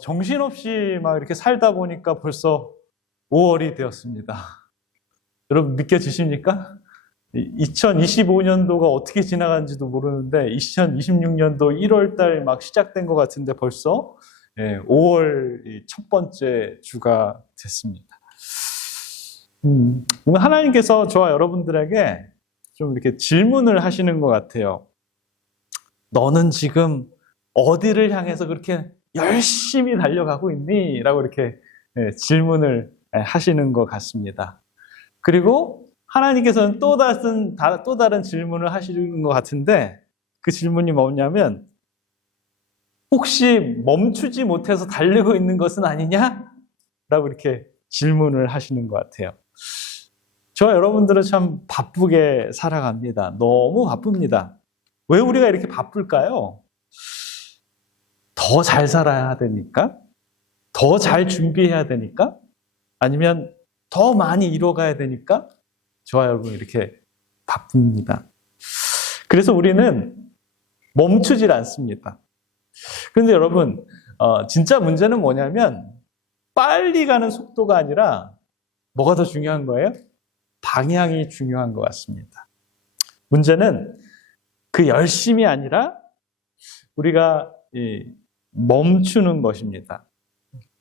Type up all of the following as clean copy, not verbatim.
정신없이 막 이렇게 살다 보니까 벌써 5월이 되었습니다. 여러분 믿겨지십니까? 2025년도가 어떻게 지나간지도 모르는데 2026년도 1월 달 막 시작된 것 같은데 벌써 5월 첫 번째 주가 됐습니다. 오늘 하나님께서 저와 여러분들에게 좀 이렇게 질문을 하시는 것 같아요. 너는 지금 어디를 향해서 그렇게 열심히 달려가고 있니? 라고 이렇게 질문을 하시는 것 같습니다. 그리고 하나님께서는 또 다른 질문을 하시는 것 같은데 그 질문이 뭐냐면 혹시 멈추지 못해서 달리고 있는 것은 아니냐? 라고 이렇게 질문을 하시는 것 같아요. 저와 여러분들은 참 바쁘게 살아갑니다. 너무 바쁩니다. 왜 우리가 이렇게 바쁠까요? 더 잘 살아야 되니까? 더 잘 준비해야 되니까? 아니면 더 많이 이뤄가야 되니까? 저와 여러분 이렇게 바쁩니다. 그래서 우리는 멈추질 않습니다. 그런데 여러분, 진짜 문제는 뭐냐면 빨리 가는 속도가 아니라 뭐가 더 중요한 거예요? 방향이 중요한 것 같습니다. 문제는 그 열심이 아니라 우리가 멈추는 것입니다.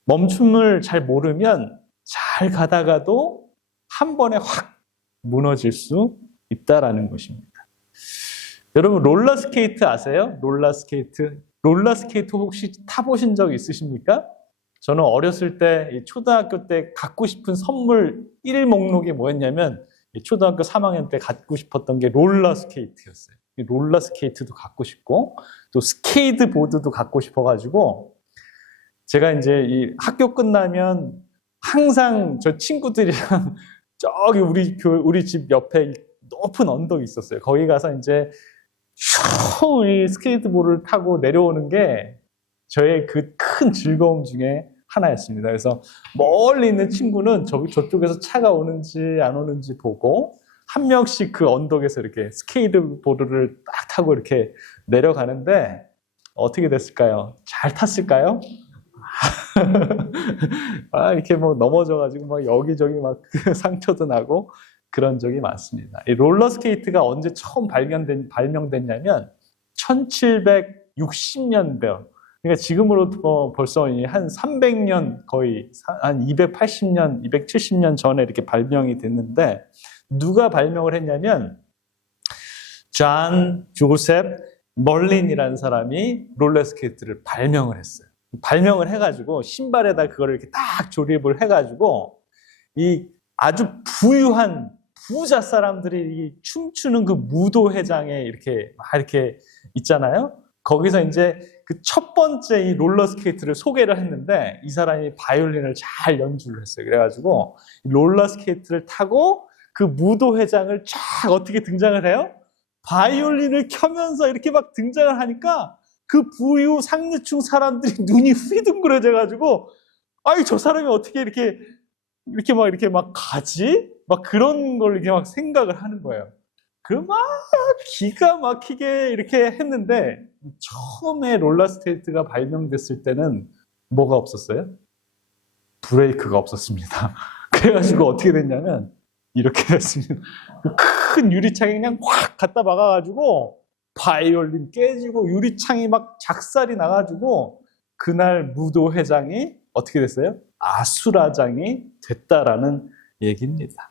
멈춤을 잘 모르면 잘 가다가도 한 번에 확 무너질 수 있다라는 것입니다. 여러분 롤러스케이트 아세요? 롤러스케이트 혹시 타보신 적 있으십니까? 저는 어렸을 때 초등학교 때 갖고 싶은 선물 1 목록이 뭐였냐면 초등학교 3학년 때 갖고 싶었던 게 롤러스케이트였어요. 롤러스케이트도 갖고 싶고 또 스케이트보드도 갖고 싶어가지고 제가 이제 이 학교 끝나면 항상 저 친구들이랑 저기 우리 집 옆에 높은 언덕이 있었어요. 거기 가서 이제 이 스케이트보드를 타고 내려오는 게 저의 그 큰 즐거움 중에 하나였습니다. 그래서 멀리 있는 친구는 저쪽에서 차가 오는지 안 오는지 보고 한 명씩 그 언덕에서 이렇게 스케이트보드를 딱 타고 이렇게 내려가는데 어떻게 됐을까요? 잘 탔을까요? 이렇게 뭐 넘어져가지고 막 여기저기 막 상처도 나고 그런 적이 많습니다. 이 롤러스케이트가 언제 처음 발명됐냐면 1760년대. 그러니까 지금으로부터 벌써 한 300년 거의 한 280년, 270년 전에 이렇게 발명이 됐는데 누가 발명을 했냐면 존 조셉 멀린이라는 사람이 롤러스케이트를 발명을 했어요. 발명을 해가지고 신발에다 그거를 이렇게 딱 조립을 해가지고 이 아주 부유한 부자 사람들이 춤추는 그 무도회장에 이렇게 있잖아요. 거기서 이제 그 첫 번째 이 롤러스케이트를 소개를 했는데 이 사람이 바이올린을 잘 연주를 했어요. 그래가지고 롤러스케이트를 타고 그 무도회장을 쫙 어떻게 등장을 해요? 바이올린을 켜면서 이렇게 막 등장을 하니까 그 부유 상류층 사람들이 눈이 휘둥그레져가지고 아이 저 사람이 어떻게 이렇게 막 가지? 막 그런 걸 이렇게 막 생각을 하는 거예요. 그 막 기가 막히게 이렇게 했는데 처음에 롤러스케이트가 발명됐을 때는 뭐가 없었어요? 브레이크가 없었습니다. 그래가지고 어떻게 됐냐면 이렇게 됐습니다. 큰 유리창에 그냥 확 갖다 박아가지고 바이올린 깨지고 유리창이 막 작살이 나가지고 그날 무도회장이 어떻게 됐어요? 아수라장이 됐다라는 얘기입니다.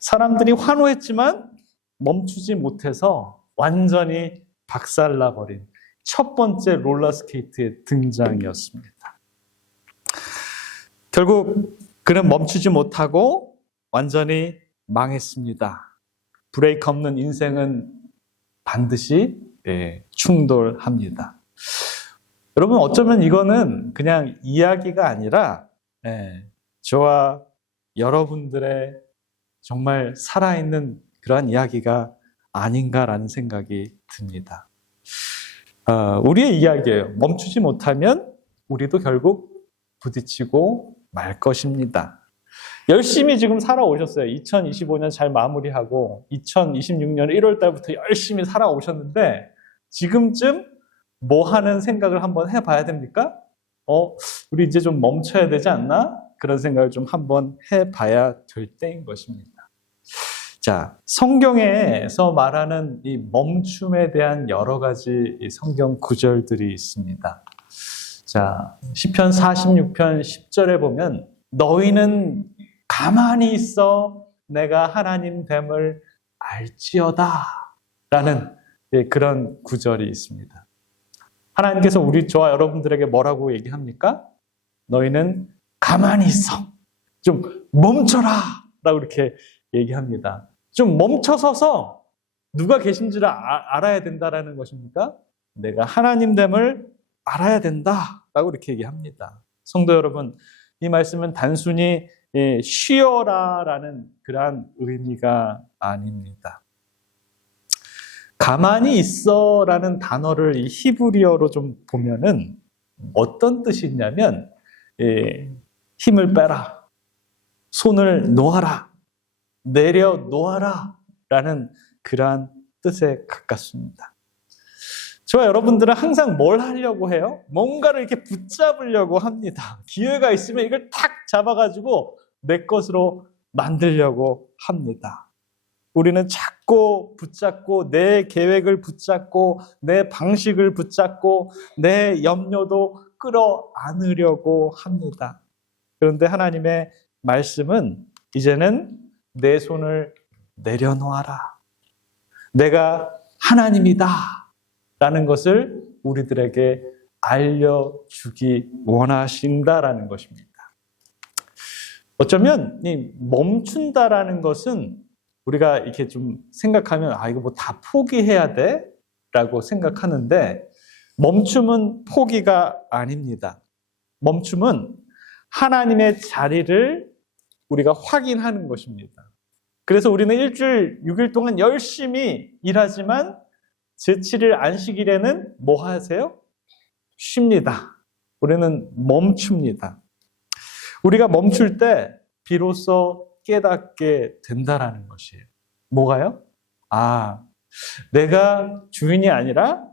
사람들이 환호했지만 멈추지 못해서 완전히 박살나버린 첫 번째 롤러스케이트의 등장이었습니다. 결국 그는 멈추지 못하고 완전히 망했습니다. 브레이크 없는 인생은 반드시 충돌합니다. 여러분 어쩌면 이거는 그냥 이야기가 아니라 저와 여러분들의 정말 살아있는 그러한 이야기가 아닌가라는 생각이 듭니다. 우리의 이야기예요. 멈추지 못하면 우리도 결국 부딪히고 말 것입니다. 열심히 지금 살아오셨어요. 2025년 잘 마무리하고 2026년 1월 달부터 열심히 살아오셨는데 지금쯤 뭐 하는 생각을 한번 해봐야 됩니까? 우리 이제 좀 멈춰야 되지 않나? 그런 생각을 좀 한번 해봐야 될 때인 것입니다. 자, 성경에서 말하는 이 멈춤에 대한 여러 가지 성경 구절들이 있습니다. 자, 시편 46편 10절에 보면 너희는 가만히 있어 내가 하나님 됨을 알지어다 라는 그런 구절이 있습니다. 하나님께서 저와 여러분들에게 뭐라고 얘기합니까? 너희는 가만히 있어. 좀 멈춰라 라고 이렇게 얘기합니다. 좀 멈춰서서 누가 계신지를 알아야 된다라는 것입니까? 내가 하나님 됨을 알아야 된다라고 이렇게 얘기합니다. 성도 여러분, 이 말씀은 단순히 쉬어라라는 그러한 의미가 아닙니다. 가만히 있어라는 단어를 이 히브리어로 좀 보면은 어떤 뜻이 있냐면 힘을 빼라, 손을 놓아라, 내려놓아라 라는 그러한 뜻에 가깝습니다. 저와 여러분들은 항상 뭘 하려고 해요? 뭔가를 이렇게 붙잡으려고 합니다. 기회가 있으면 이걸 탁 잡아가지고 내 것으로 만들려고 합니다. 우리는 자꾸 붙잡고 내 계획을 붙잡고 내 방식을 붙잡고 내 염려도 끌어안으려고 합니다. 그런데 하나님의 말씀은 이제는 내 손을 내려놓아라. 내가 하나님이다 라는 것을 우리들에게 알려주기 원하신다라는 것입니다. 어쩌면 이 멈춘다라는 것은 우리가 이렇게 좀 생각하면 이거 뭐 다 포기해야 돼? 라고 생각하는데 멈춤은 포기가 아닙니다. 멈춤은 하나님의 자리를 우리가 확인하는 것입니다. 그래서 우리는 일주일 6일 동안 열심히 일하지만 제7일 안식일에는 뭐 하세요? 쉽니다. 우리는 멈춥니다. 우리가 멈출 때 비로소 깨닫게 된다라는 것이에요. 뭐가요? 내가 주인이 아니라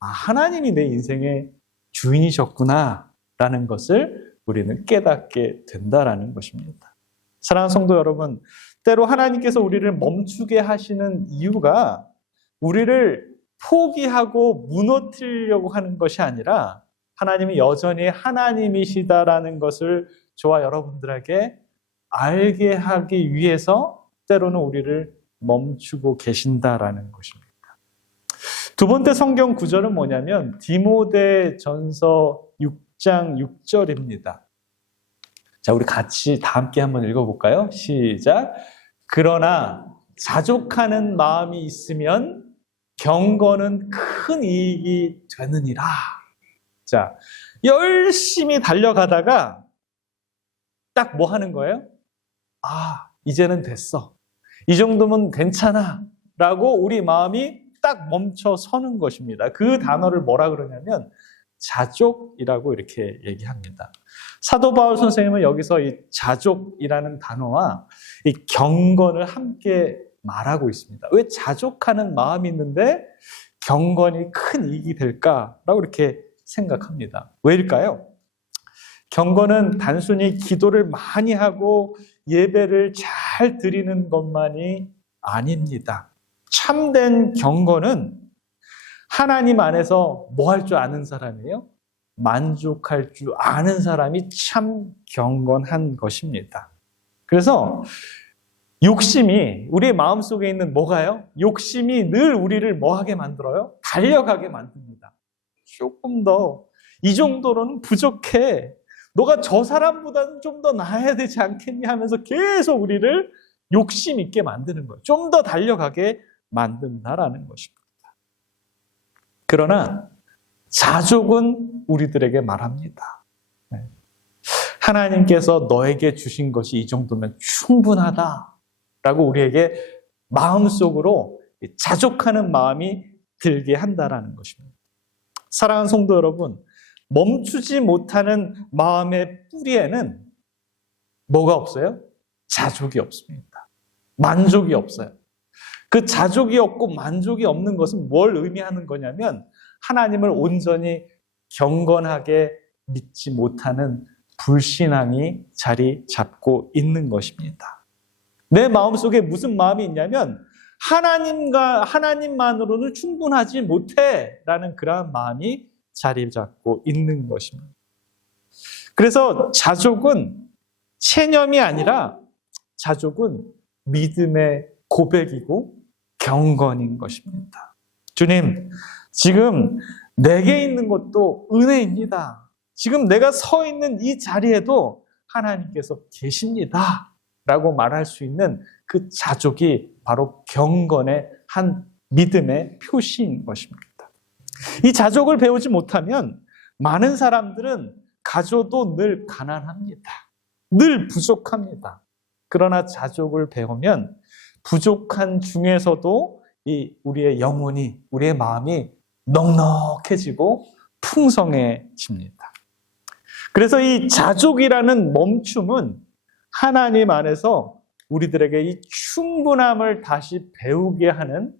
하나님이 내 인생의 주인이셨구나 라는 것을 우리는 깨닫게 된다라는 것입니다. 사랑하는 성도 여러분, 때로 하나님께서 우리를 멈추게 하시는 이유가 우리를 포기하고 무너뜨리려고 하는 것이 아니라 하나님이 여전히 하나님이시다라는 것을 저와 여러분들에게 알게 하기 위해서 때로는 우리를 멈추고 계신다라는 것입니다. 두 번째 성경 구절은 뭐냐면 디모데전서 6장 6절입니다. 자, 우리 같이 다 함께 한번 읽어볼까요? 시작. 그러나 자족하는 마음이 있으면 경건은 큰 이익이 되느니라. 자, 열심히 달려가다가 딱 뭐 하는 거예요? 이제는 됐어. 이 정도면 괜찮아. 라고 우리 마음이 딱 멈춰 서는 것입니다. 그 단어를 뭐라 그러냐면 자족이라고 이렇게 얘기합니다. 사도 바울 선생님은 여기서 이 자족이라는 단어와 이 경건을 함께 말하고 있습니다. 왜 자족하는 마음이 있는데 경건이 큰 이익이 될까라고 이렇게 생각합니다. 왜일까요? 경건은 단순히 기도를 많이 하고 예배를 잘 드리는 것만이 아닙니다. 참된 경건은 하나님 안에서 뭐 할 줄 아는 사람이에요? 만족할 줄 아는 사람이 참 경건한 것입니다. 그래서 욕심이 우리의 마음속에 있는 뭐가요? 욕심이 늘 우리를 뭐하게 만들어요? 달려가게 만듭니다. 조금 더 이 정도로는 부족해. 너가 저 사람보다는 좀 더 나아야 되지 않겠니 하면서 계속 우리를 욕심 있게 만드는 거예요. 좀 더 달려가게 만든다라는 것입니다. 그러나 자족은 우리들에게 말합니다. 하나님께서 너에게 주신 것이 이 정도면 충분하다라고 우리에게 마음속으로 자족하는 마음이 들게 한다라는 것입니다. 사랑하는 성도 여러분, 멈추지 못하는 마음의 뿌리에는 뭐가 없어요? 자족이 없습니다. 만족이 없어요. 그 자족이 없고 만족이 없는 것은 뭘 의미하는 거냐면 하나님을 온전히 경건하게 믿지 못하는 불신앙이 자리 잡고 있는 것입니다. 내 마음속에 무슨 마음이 있냐면 하나님만으로는 충분하지 못해라는 그러한 마음이 자리 잡고 있는 것입니다. 그래서 자족은 체념이 아니라 자족은 믿음의 고백이고 경건인 것입니다. 주님, 지금 내게 있는 것도 은혜입니다. 지금 내가 서 있는 이 자리에도 하나님께서 계십니다. 라고 말할 수 있는 그 자족이 바로 경건의 한 믿음의 표시인 것입니다. 이 자족을 배우지 못하면 많은 사람들은 가져도 늘 가난합니다. 늘 부족합니다. 그러나 자족을 배우면 부족한 중에서도 우리의 영혼이, 우리의 마음이 넉넉해지고 풍성해집니다. 그래서 이 자족이라는 멈춤은 하나님 안에서 우리들에게 이 충분함을 다시 배우게 하는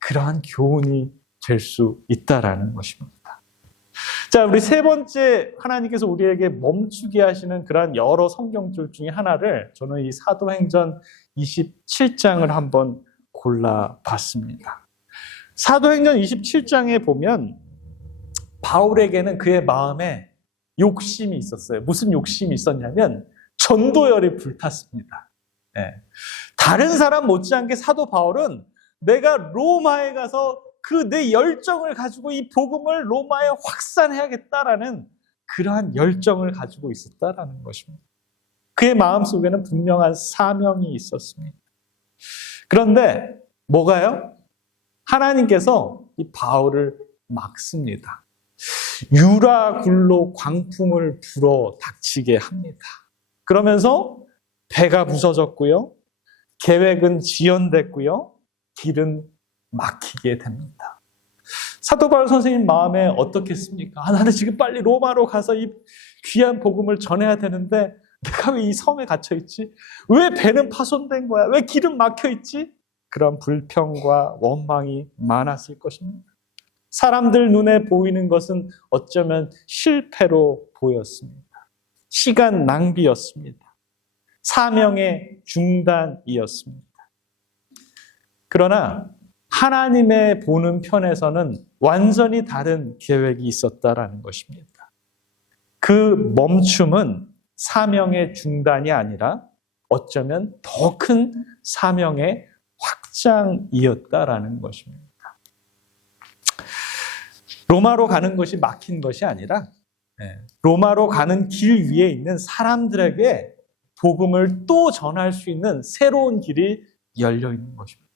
그러한 교훈이 될 수 있다라는 것입니다. 자, 우리 세 번째 하나님께서 우리에게 멈추게 하시는 그러한 여러 성경줄 중에 하나를 저는 이 사도행전 27장을 한번 골라봤습니다. 사도행전 27장에 보면 바울에게는 그의 마음에 욕심이 있었어요. 무슨 욕심이 있었냐면 전도열이 불탔습니다. 네. 다른 사람 못지않게 사도 바울은 내가 로마에 가서 그 내 열정을 가지고 이 복음을 로마에 확산해야겠다라는 그러한 열정을 가지고 있었다라는 것입니다. 그의 마음속에는 분명한 사명이 있었습니다. 그런데 뭐가요? 하나님께서 이 바울을 막습니다. 유라굴로 광풍을 불어 닥치게 합니다. 그러면서 배가 부서졌고요. 계획은 지연됐고요. 길은 막히게 됩니다. 사도 바울 선생님 마음에 어떻겠습니까? 나는 지금 빨리 로마로 가서 이 귀한 복음을 전해야 되는데 내가 왜 이 섬에 갇혀있지? 왜 배는 파손된 거야? 왜 길은 막혀있지? 그런 불평과 원망이 많았을 것입니다. 사람들 눈에 보이는 것은 어쩌면 실패로 보였습니다. 시간 낭비였습니다. 사명의 중단이었습니다. 그러나 하나님의 보는 편에서는 완전히 다른 계획이 있었다라는 것입니다. 그 멈춤은 사명의 중단이 아니라 어쩌면 더 큰 사명의 확장이었다라는 것입니다. 로마로 가는 것이 막힌 것이 아니라 로마로 가는 길 위에 있는 사람들에게 복음을 또 전할 수 있는 새로운 길이 열려 있는 것입니다.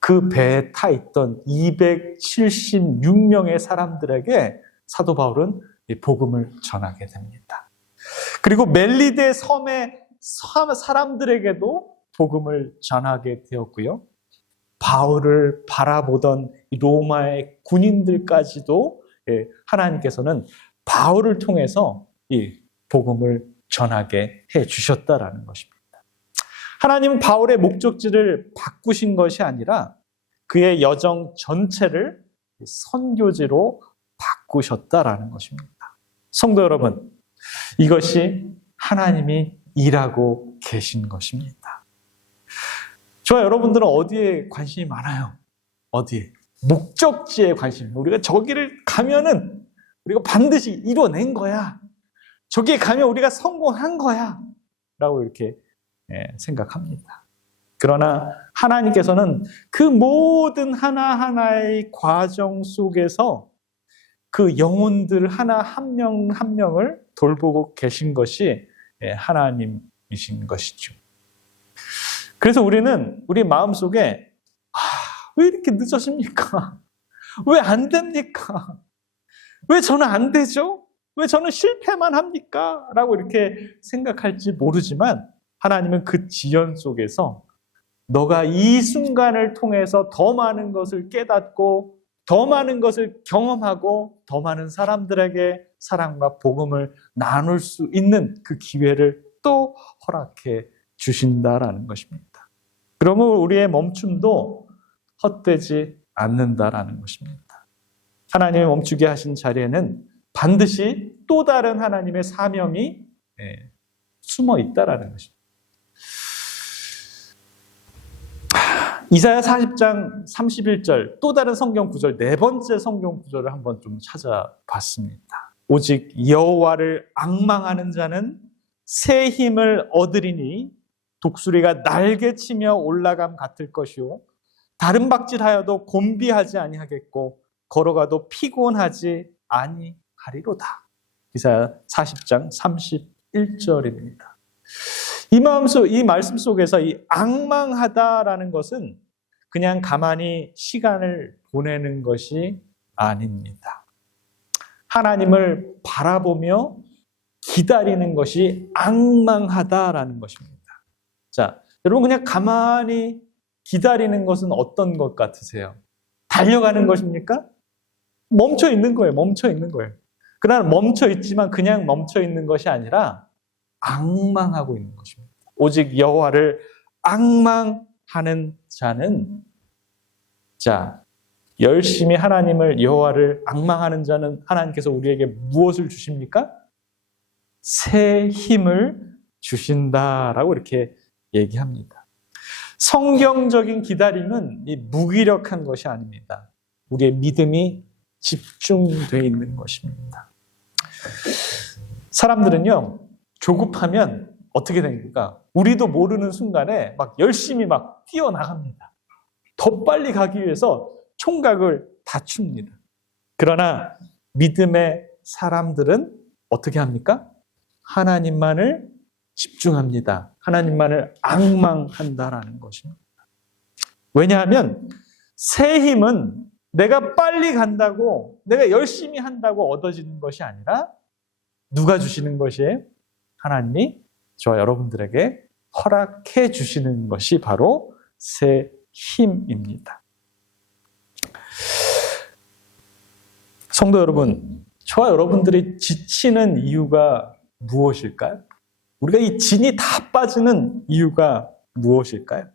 그 배에 타 있던 276명의 사람들에게 사도 바울은 복음을 전하게 됩니다. 그리고 멜리데 섬의 사람들에게도 복음을 전하게 되었고요. 바울을 바라보던 로마의 군인들까지도 하나님께서는 바울을 통해서 이 복음을 전하게 해 주셨다라는 것입니다. 하나님은 바울의 목적지를 바꾸신 것이 아니라 그의 여정 전체를 선교지로 바꾸셨다라는 것입니다. 성도 여러분, 이것이 하나님이 일하고 계신 것입니다. 저와 여러분들은 어디에 관심이 많아요? 어디에? 목적지에 관심이. 우리가 저기를 가면은 우리가 반드시 이뤄낸 거야. 저기에 가면 우리가 성공한 거야. 라고 이렇게 생각합니다. 그러나 하나님께서는 그 모든 하나하나의 과정 속에서 그 영혼들 하나 한 명 한 명을 돌보고 계신 것이 하나님이신 것이죠. 그래서 우리는 우리 마음속에 왜 이렇게 늦어집니까? 왜 안 됩니까? 왜 저는 안 되죠? 왜 저는 실패만 합니까? 라고 이렇게 생각할지 모르지만 하나님은 그 지연 속에서 너가 이 순간을 통해서 더 많은 것을 깨닫고 더 많은 것을 경험하고 더 많은 사람들에게 사랑과 복음을 나눌 수 있는 그 기회를 또 허락해 주신다라는 것입니다. 그러면 우리의 멈춤도 헛되지 않는다라는 것입니다. 하나님이 멈추게 하신 자리에는 반드시 또 다른 하나님의 사명이 숨어 있다라는 것입니다. 이사야 40장 31절, 또 다른 성경 구절, 네 번째 성경 구절을 한번 좀 찾아봤습니다. 오직 여호와를 앙망하는 자는 새 힘을 얻으리니 독수리가 날개치며 올라감 같을 것이요 다른 박질하여도 곤비하지 아니하겠고 걸어가도 피곤하지 아니하리로다. 이사야 40장 31절입니다. 이 말씀 속에서 이 앙망하다라는 것은 그냥 가만히 시간을 보내는 것이 아닙니다. 하나님을 바라보며 기다리는 것이 앙망하다라는 것입니다. 자, 여러분 그냥 가만히 기다리는 것은 어떤 것 같으세요? 달려가는 것입니까? 멈춰 있는 거예요. 멈춰 있는 거예요. 그러나 멈춰 있지만 그냥 멈춰 있는 것이 아니라 앙망하고 있는 것입니다. 오직 여호와를 앙망하는 자는, 자, 열심히 하나님을, 여호와를 앙망하는 자는 하나님께서 우리에게 무엇을 주십니까? 새 힘을 주신다라고 이렇게 얘기합니다. 성경적인 기다림은 이 무기력한 것이 아닙니다. 우리의 믿음이 집중되어 있는 것입니다. 사람들은요, 조급하면 어떻게 됩니까? 우리도 모르는 순간에 막 열심히 막 뛰어나갑니다. 더 빨리 가기 위해서 총각을 다춥니다. 그러나 믿음의 사람들은 어떻게 합니까? 하나님만을 집중합니다. 하나님만을 앙망한다라는 것입니다. 왜냐하면 새 힘은 내가 빨리 간다고, 내가 열심히 한다고 얻어지는 것이 아니라 누가 주시는 것이에요? 하나님이 저와 여러분들에게 허락해 주시는 것이 바로 새 힘입니다. 성도 여러분, 저와 여러분들이 지치는 이유가 무엇일까요? 우리가 이 진이 다 빠지는 이유가 무엇일까요?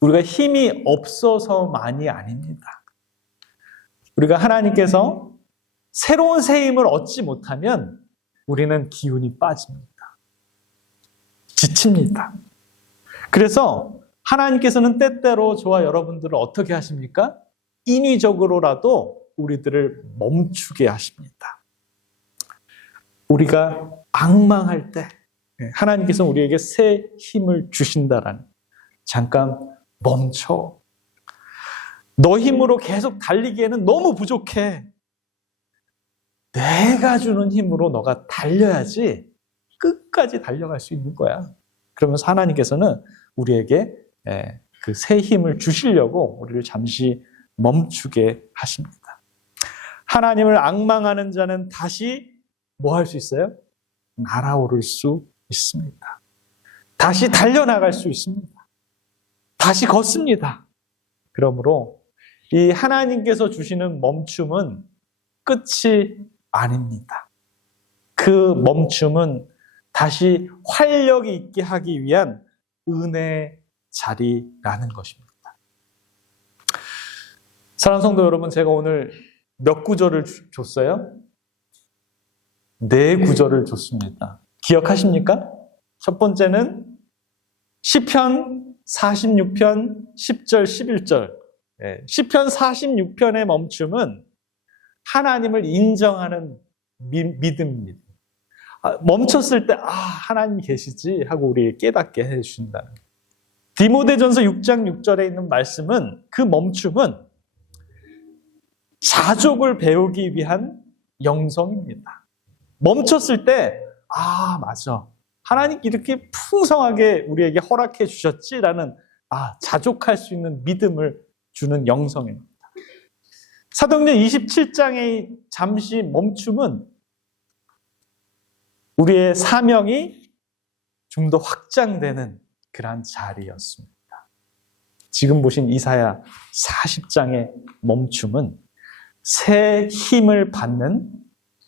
우리가 힘이 없어서만이 아닙니다. 우리가 하나님께서 새로운 새 힘을 얻지 못하면 우리는 기운이 빠집니다. 지칩니다. 그래서 하나님께서는 때때로 저와 여러분들을 어떻게 하십니까? 인위적으로라도 우리들을 멈추게 하십니다. 우리가 앙망할 때 하나님께서 우리에게 새 힘을 주신다라는, 잠깐 멈춰. 너 힘으로 계속 달리기에는 너무 부족해. 내가 주는 힘으로 너가 달려야지 끝까지 달려갈 수 있는 거야. 그러면서 하나님께서는 우리에게 그 새 힘을 주시려고 우리를 잠시 멈추게 하십니다. 하나님을 앙망하는 자는 다시 뭐 할 수 있어요? 날아오를 수 있습니다. 다시 달려나갈 수 있습니다. 다시 걷습니다. 그러므로 이 하나님께서 주시는 멈춤은 끝이 아닙니다. 그 멈춤은 다시 활력 있게 하기 위한 은혜의 자리라는 것입니다. 사랑하는 성도 여러분, 제가 오늘 몇 구절을 줬어요? 4구절을 줬습니다. 기억하십니까? 첫 번째는 시편 46편 10절 11절. 시편 46편의 멈춤은 하나님을 인정하는 믿음입니다. 멈췄을 때 하나님 계시지 하고 우리 깨닫게 해주신다는. 디모데전서 6장 6절에 있는 말씀은, 그 멈춤은 자족을 배우기 위한 영성입니다. 멈췄을 때 맞아, 하나님 이렇게 풍성하게 우리에게 허락해 주셨지라는 자족할 수 있는 믿음을 주는 영성입니다. 사도행전 27장의 잠시 멈춤은 우리의 사명이 좀 더 확장되는 그러한 자리였습니다. 지금 보신 이사야 40장의 멈춤은 새 힘을 받는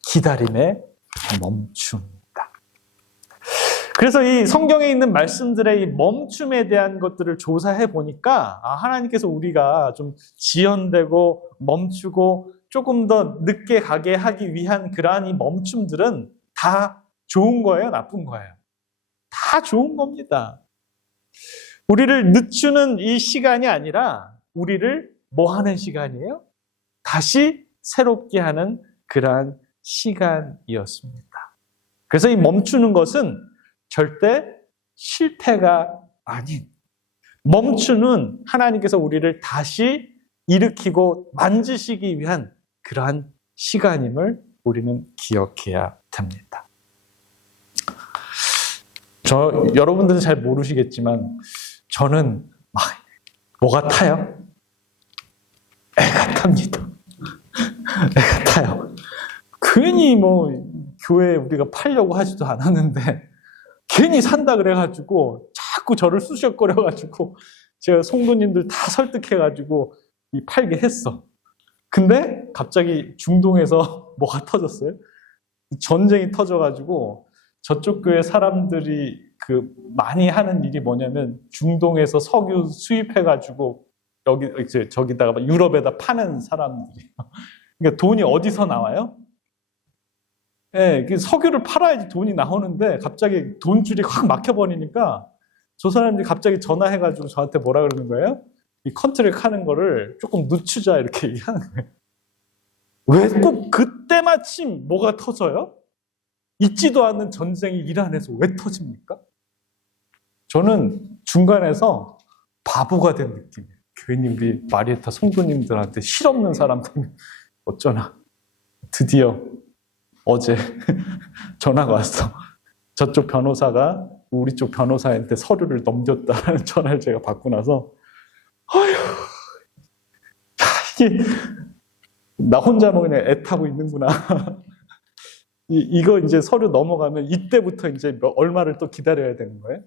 기다림의 멈춤입니다. 그래서 이 성경에 있는 말씀들의 이 멈춤에 대한 것들을 조사해 보니까 하나님께서 우리가 좀 지연되고 멈추고 조금 더 늦게 가게 하기 위한 그러한 이 멈춤들은 다 좋은 거예요, 나쁜 거예요? 다 좋은 겁니다. 우리를 늦추는 이 시간이 아니라 우리를 뭐 하는 시간이에요? 다시 새롭게 하는 그러한 시간이었습니다. 그래서 이 멈추는 것은 절대 실패가 아닌, 멈추는 하나님께서 우리를 다시 일으키고 만지시기 위한 그러한 시간임을 우리는 기억해야 됩니다. 여러분들은 잘 모르시겠지만 저는 뭐가 타요? 애가 탑니다. 애가 타요. 괜히 교회에 우리가 팔려고 하지도 않았는데 괜히 산다 그래가지고 자꾸 저를 쑤셔거려가지고 제가 성도님들 다 설득해가지고 팔게 했어. 근데 갑자기 중동에서 뭐가 터졌어요? 전쟁이 터져가지고 저쪽 교회 사람들이 많이 하는 일이 뭐냐면 중동에서 석유 수입해가지고 저기다가 유럽에다 파는 사람들이에요. 그러니까 돈이 어디서 나와요? 예, 석유를 팔아야지 돈이 나오는데 갑자기 돈줄이 확 막혀버리니까 저 사람들이 갑자기 전화해가지고 저한테 뭐라 그러는 거예요? 이 컨트랙 하는 거를 조금 늦추자 이렇게 얘기하는 거예요. 왜 꼭 그때 마침 뭐가 터져요? 있지도 않는 전쟁이 이란에서 왜 터집니까? 저는 중간에서 바보가 된 느낌이에요. 괜히 우리 마리에타 성도님들한테 실없는 사람들 어쩌나. 드디어 어제 전화가 왔어. 저쪽 변호사가 우리 쪽 변호사한테 서류를 넘겼다라는 전화를 제가 받고 나서 이게 나 혼자 그냥 애 타고 있는구나. 이거 이제 서류 넘어가면 이때부터 이제 얼마를 또 기다려야 되는 거예요?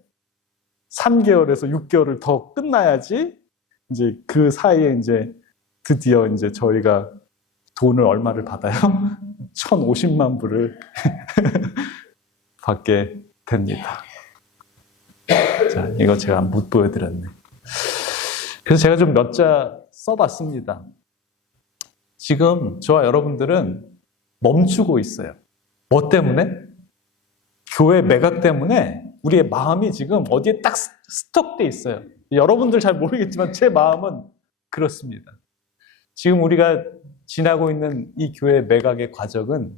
3개월에서 6개월을 더 끝나야지 이제 그 사이에 이제 드디어 이제 저희가 돈을 얼마를 받아요? 1,050만 불을 받게 됩니다. 자, 이거 제가 못 보여드렸네. 그래서 제가 좀 몇 자 써봤습니다. 지금 저와 여러분들은 멈추고 있어요. 뭐 때문에? 교회 매각 때문에 우리의 마음이 지금 어디에 딱 스톡돼 있어요. 여러분들 잘 모르겠지만 제 마음은 그렇습니다. 지금 우리가 지나고 있는 이 교회 매각의 과정은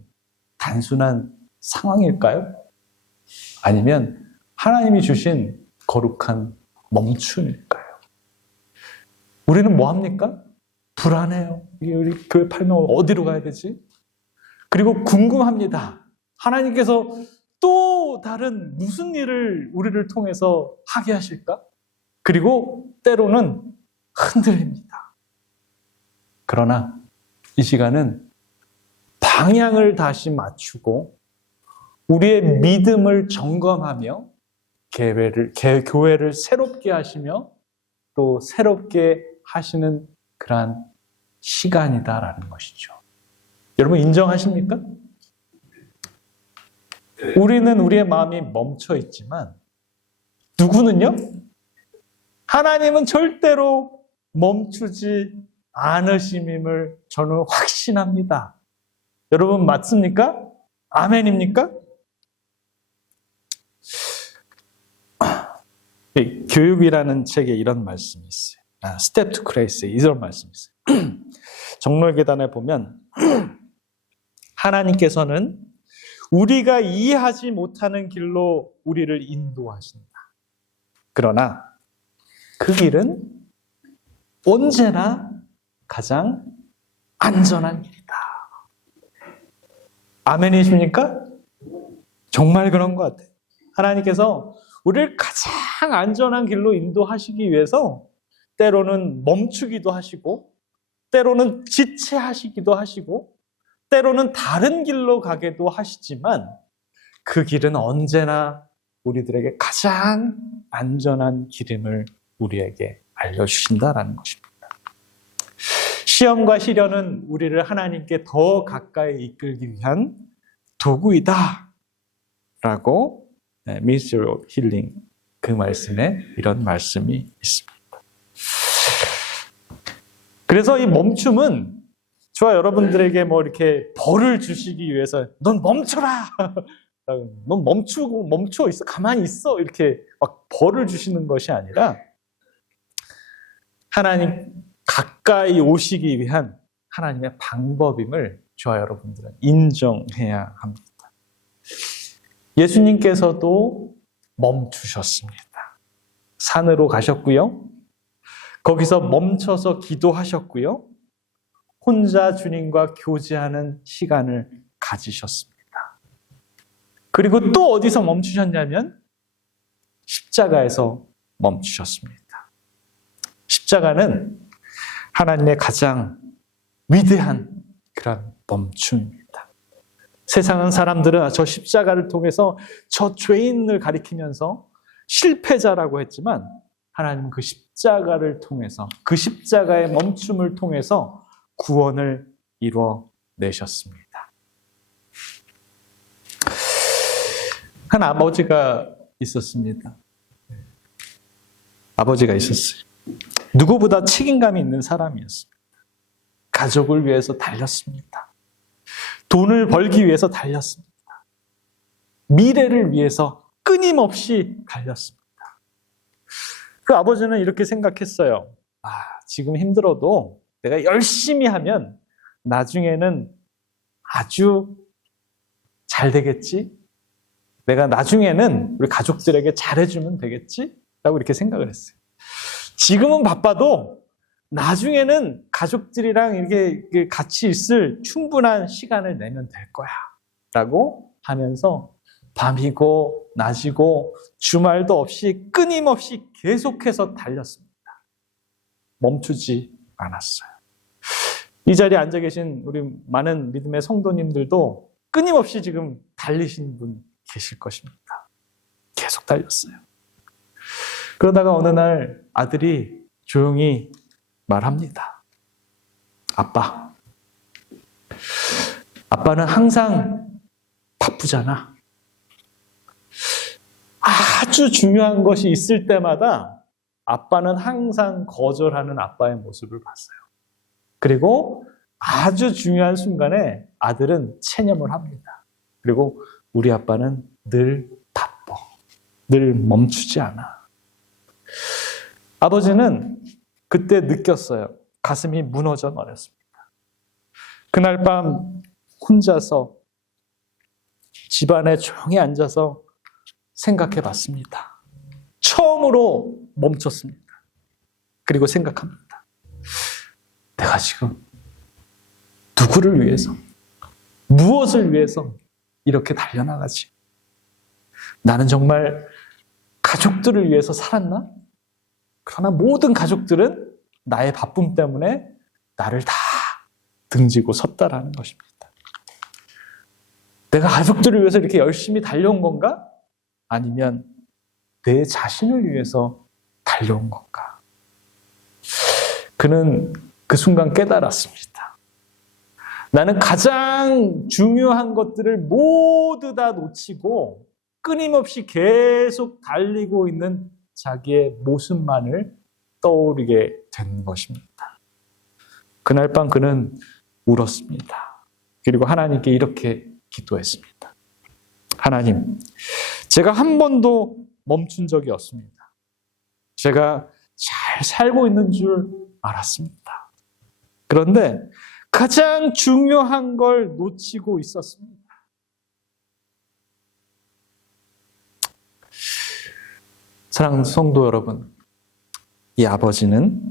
단순한 상황일까요? 아니면 하나님이 주신 거룩한 멈춤일까요? 우리는 뭐 합니까? 불안해요. 이게 우리 교회 팔면 어디로 가야 되지? 그리고 궁금합니다. 하나님께서 또 다른 무슨 일을 우리를 통해서 하게 하실까? 그리고 때로는 흔들립니다. 그러나 이 시간은 방향을 다시 맞추고 우리의 믿음을 점검하며 교회를 새롭게 하시며 또 새롭게 하시는 그러한 시간이다라는 것이죠. 여러분 인정하십니까? 우리는 우리의 마음이 멈춰 있지만 누구는요? 하나님은 절대로 멈추지 않으심임을 저는 확신합니다. 여러분 맞습니까? 아멘입니까? 교육이라는 책에 이런 말씀이 있어요. Step to Grace에 이런 말씀이 있어요. 정로계단에 보면 하나님께서는 우리가 이해하지 못하는 길로 우리를 인도하신다. 그러나 그 길은 언제나 가장 안전한 길이다. 아멘이십니까? 정말 그런 것 같아요. 하나님께서 우리를 가장 안전한 길로 인도하시기 위해서 때로는 멈추기도 하시고 때로는 지체하시기도 하시고 때로는 다른 길로 가게도 하시지만 그 길은 언제나 우리들에게 가장 안전한 길임을 우리에게 알려주신다라는 것입니다. 시험과 시련은 우리를 하나님께 더 가까이 이끌기 위한 도구이다 라고 Ministry of Healing 그 말씀에 이런 말씀이 있습니다. 그래서 이 멈춤은 저와 여러분들에게 뭐 이렇게 벌을 주시기 위해서 넌 멈춰라! 넌 멈춰 있어. 가만히 있어. 이렇게 막 벌을 주시는 것이 아니라 하나님 가까이 오시기 위한 하나님의 방법임을 저와 여러분들은 인정해야 합니다. 예수님께서도 멈추셨습니다. 산으로 가셨고요. 거기서 멈춰서 기도하셨고요. 혼자 주님과 교제하는 시간을 가지셨습니다. 그리고 또 어디서 멈추셨냐면 십자가에서 멈추셨습니다. 십자가는 하나님의 가장 위대한 그런 멈춤입니다. 세상은 사람들은 저 십자가를 통해서 저 죄인을 가리키면서 실패자라고 했지만 하나님은 그 십자가를 통해서 그 십자가의 멈춤을 통해서 구원을 이루어내셨습니다. 한 아버지가 있었습니다. 아버지가 있었어요. 누구보다 책임감이 있는 사람이었습니다. 가족을 위해서 달렸습니다. 돈을 벌기 위해서 달렸습니다. 미래를 위해서 끊임없이 달렸습니다. 그 아버지는 이렇게 생각했어요. 지금 힘들어도 내가 열심히 하면 나중에는 아주 잘 되겠지? 내가 나중에는 우리 가족들에게 잘해주면 되겠지? 라고 이렇게 생각을 했어요. 지금은 바빠도 나중에는 가족들이랑 이렇게 같이 있을 충분한 시간을 내면 될 거야. 라고 하면서 밤이고 낮이고 주말도 없이 끊임없이 계속해서 달렸습니다. 멈추지 않았어요. 이 자리에 앉아 계신 우리 많은 믿음의 성도님들도 끊임없이 지금 달리신 분 계실 것입니다. 계속 달렸어요. 그러다가 어느 날 아들이 조용히 말합니다. 아빠는 항상 바쁘잖아. 아주 중요한 것이 있을 때마다 아빠는 항상 거절하는 아빠의 모습을 봤어요. 그리고 아주 중요한 순간에 아들은 체념을 합니다. 그리고 우리 아빠는 늘 바빠. 늘 멈추지 않아. 아버지는 그때 느꼈어요. 가슴이 무너져 버렸습니다. 그날 밤 혼자서 집안에 조용히 앉아서 생각해 봤습니다. 처음으로 멈췄습니다. 그리고 생각합니다. 내가 지금 누구를 위해서, 무엇을 위해서 이렇게 달려나가지? 나는 정말 가족들을 위해서 살았나? 그러나 모든 가족들은 나의 바쁨 때문에 나를 다 등지고 섰다라는 것입니다. 내가 가족들을 위해서 이렇게 열심히 달려온 건가? 아니면 내 자신을 위해서 달려온 건가? 그는 그 순간 깨달았습니다. 나는 가장 중요한 것들을 모두 다 놓치고 끊임없이 계속 달리고 있는 자기의 모습만을 떠오르게 된 것입니다. 그날 밤 그는 울었습니다. 그리고 하나님께 이렇게 기도했습니다. 하나님, 제가 한 번도 멈춘 적이 없습니다. 제가 잘 살고 있는 줄 알았습니다. 그런데 가장 중요한 걸 놓치고 있었습니다. 사랑하는 성도 여러분, 이 아버지는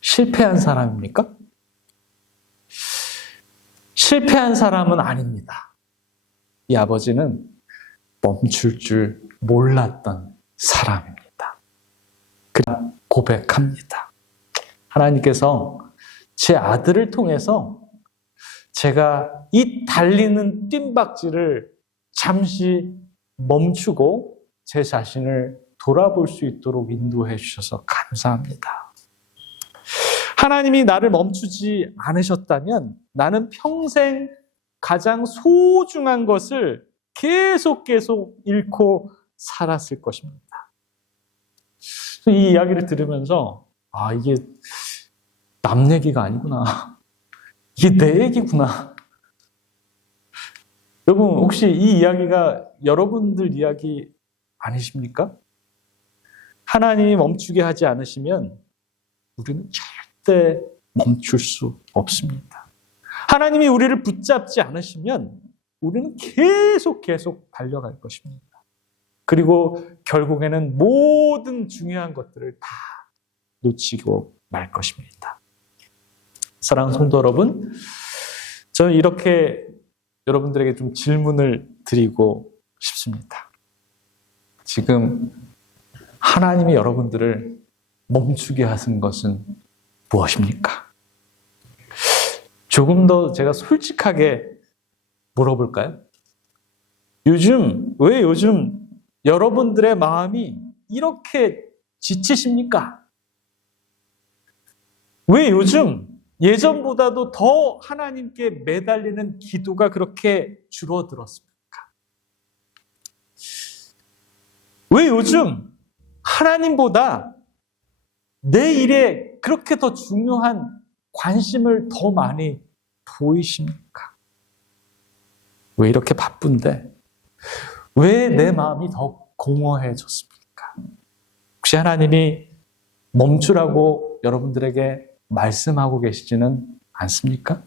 실패한 사람입니까? 실패한 사람은 아닙니다. 이 아버지는 멈출 줄 몰랐던 사람입니다. 그냥 고백합니다. 하나님께서 제 아들을 통해서 제가 이 달리는 뜀박질을 잠시 멈추고 제 자신을 돌아볼 수 있도록 인도해 주셔서 감사합니다. 하나님이 나를 멈추지 않으셨다면 나는 평생 가장 소중한 것을 계속 잃고 살았을 것입니다. 이 이야기를 들으면서 이게 남 얘기가 아니구나. 이게 내 얘기구나. 여러분, 혹시 이 이야기가 여러분들 이야기 아니십니까? 하나님이 멈추게 하지 않으시면 우리는 절대 멈출 수 없습니다. 하나님이 우리를 붙잡지 않으시면 우리는 계속 달려갈 것입니다. 그리고 결국에는 모든 중요한 것들을 다 놓치고 말 것입니다. 사랑하는 성도 여러분, 저는 이렇게 여러분들에게 좀 질문을 드리고 싶습니다. 지금 하나님이 여러분들을 멈추게 하신 것은 무엇입니까? 조금 더 제가 솔직하게 물어볼까요? 왜 요즘 여러분들의 마음이 이렇게 지치십니까? 왜 요즘 예전보다도 더 하나님께 매달리는 기도가 그렇게 줄어들었습니까? 왜 요즘 하나님보다 내 일에 그렇게 더 중요한 관심을 더 많이 보이십니까? 왜 이렇게 바쁜데 왜 내 마음이 더 공허해졌습니까? 혹시 하나님이 멈추라고 여러분들에게 말씀하고 계시지는 않습니까?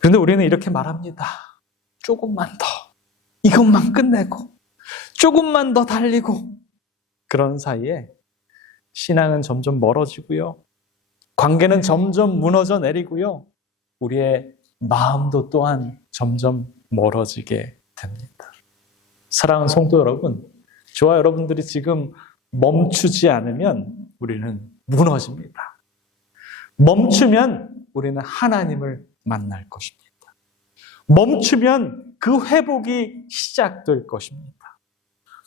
그런데 우리는 이렇게 말합니다. 조금만 더, 이것만 끝내고, 조금만 더 달리고, 그런 사이에 신앙은 점점 멀어지고요. 관계는 점점 무너져 내리고요. 우리의 마음도 또한 점점 멀어지게 됩니다. 사랑하는 성도 여러분, 저와 여러분들이 지금 멈추지 않으면 우리는 무너집니다. 멈추면 우리는 하나님을 만날 것입니다. 멈추면 그 회복이 시작될 것입니다.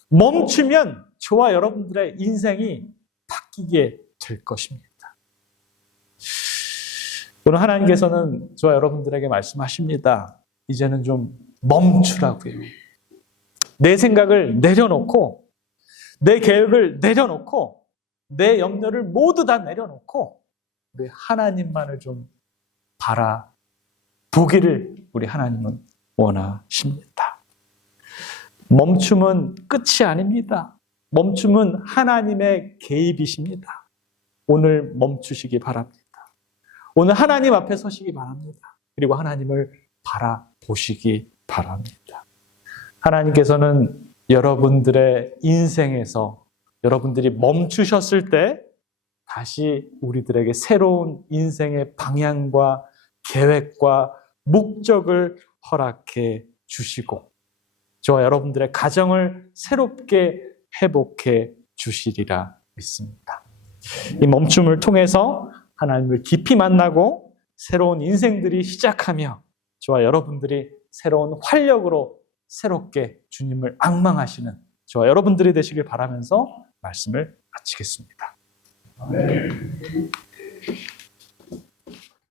멈추면 저와 여러분들의 인생이 바뀌게 될 것입니다. 오늘 하나님께서는 저와 여러분들에게 말씀하십니다. 이제는 좀 멈추라고요. 내 생각을 내려놓고, 내 계획을 내려놓고, 내 염려를 모두 다 내려놓고 우리 하나님만을 좀 바라보기를 우리 하나님은 원하십니다. 멈춤은 끝이 아닙니다. 멈춤은 하나님의 개입이십니다. 오늘 멈추시기 바랍니다. 오늘 하나님 앞에 서시기 바랍니다. 그리고 하나님을 바라보시기 바랍니다. 하나님께서는 여러분들의 인생에서 여러분들이 멈추셨을 때 다시 우리들에게 새로운 인생의 방향과 계획과 목적을 허락해 주시고 저와 여러분들의 가정을 새롭게 회복해 주시리라 믿습니다. 이 멈춤을 통해서 하나님을 깊이 만나고 새로운 인생들이 시작하며 저와 여러분들이 새로운 활력으로 새롭게 주님을 앙망하시는 저와 여러분들이 되시길 바라면서 말씀을 마치겠습니다. 아멘.